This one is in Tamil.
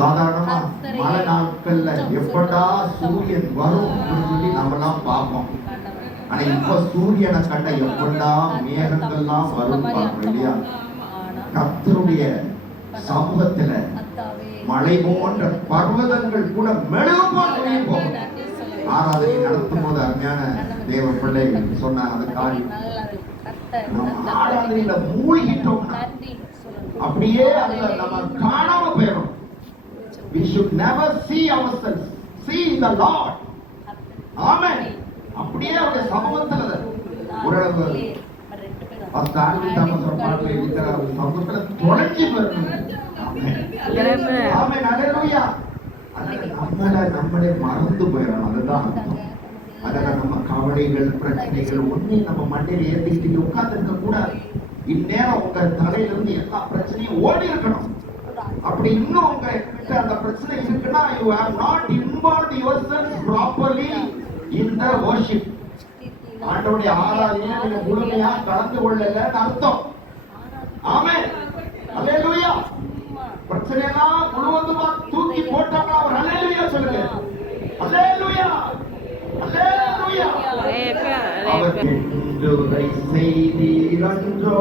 சாதாரணமா மழை நாட்கள்ல எப்படா சூரியன் வரும் அப்படின்னு சொல்லி நம்மலாம் பார்ப்போம். ஆனா இப்ப சூரியனை கண்ட எப்படா மேகங்கள்லாம் வரும் பார்க்கணும் இல்லையா? கர்த்தருடைய சமூகத்துல மழை போன்ற பர்வதங்கள் கூட மெழுகுபாடு போகும். ஆராதனை நடத்தும் போது அருமையான தேவ பிள்ளைகள் சொன்ன அந்த காரியம், ஆராதனையில மூழ்கிட்டோம்னா அப்படியே அதுல நம்ம காணாம போயிடும். We should never see ourselves, see the Lord. Amen. அப்படியே அவருடைய சமூகத்துல ஓரளவு ஸ்டான்லி தாமஸ் ஒரு பாட்டுல இருக்கிற சமூகத்துல தொலைஞ்சு போயிடும். ஆமென். ஹalleluya. நம்மளே மறந்து போயிடும். அதுதான் அதெல்லாம் நம்ம கவலைகள் பிரச்சனைகள் ஒண்ணே நம்ம மண்டையில ஏத்திக்கிட்டு உட்கார்ந்து இருக்க கூடாது. இந்நேரம் உங்க தலையிலிருந்து எல்லா பிரச்சனையும் ஓடி இருக்கணும். அப்படி இன்னும் உங்க கிட்ட அந்த பிரச்சனை இருக்குன்னா you have not involved yourself properly in the worship. ஆண்டவருடைய ஆராதனையில நீங்க முழுமையா கலந்து கொள்ளலன்னு அர்த்தம். ஆமென். ஹalleluya. பிரச்சனையெல்லாம் முழுவதுமா தூக்கி போட்டோம்னா ஒரு ஹalleluya சொல்லுங்க. ஹalleluya. ஹalleluya. அவர் செய்தீரன்றோ